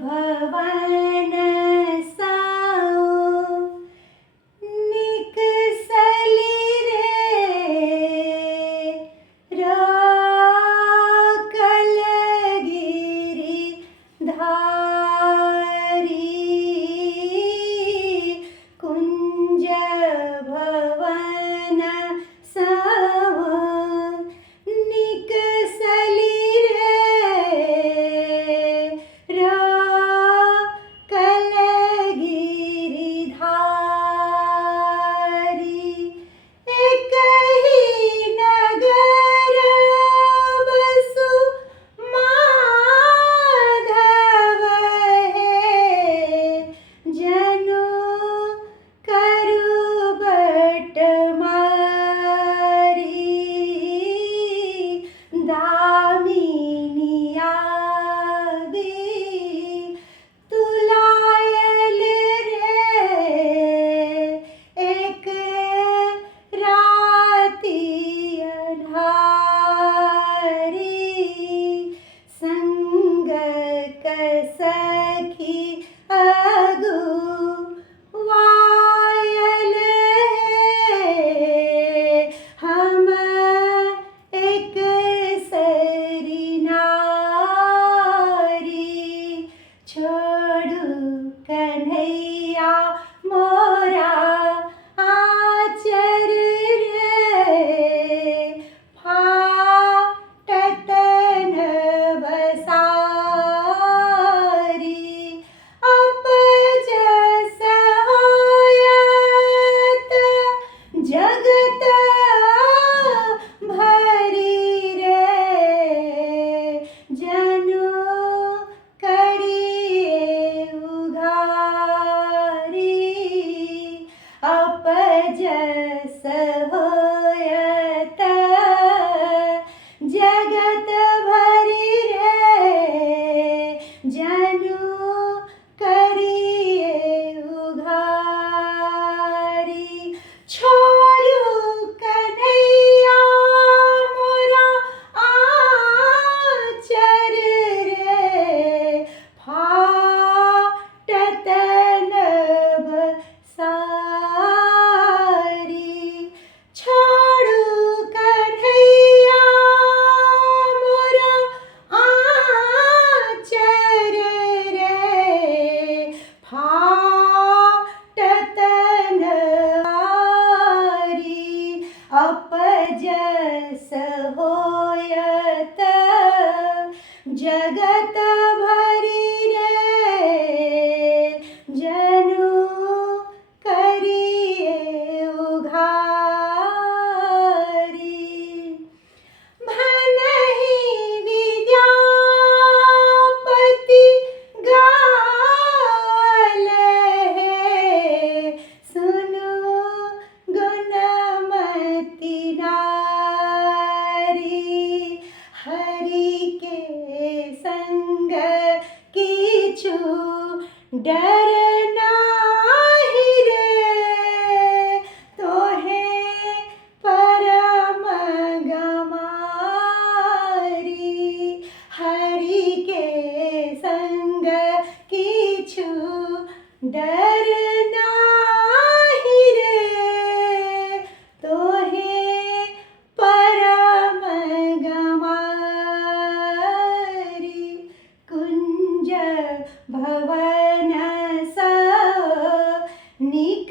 भवन साओ निकसली रे राकल गिरी धारी कुंज भवन साओ निकसली सखी अगु वायल है हम एक सरी नारी छोड़ू कन्हैया मोरा आचर रे फाटत नवसा जगत भरी रे जनु करिए उघारी अपजस होयत जगत भरी रे जनु करिए उघारी छोड़ू कन्हैया मोरा आचर रे फाटत नवसारी छोड़ू कन्हैया मोरा आचर रे फाटत अपजस होयत जगत भरी रे जनु करिए उघारी भनहि विद्यापति गावल है सुनु गुणमति नारी हरि के संग किछु डर नाही रे तोहे परम गमारी हरि के संग किछु डर नाही रे तोहे परम गमारी कुंज भवन सा निक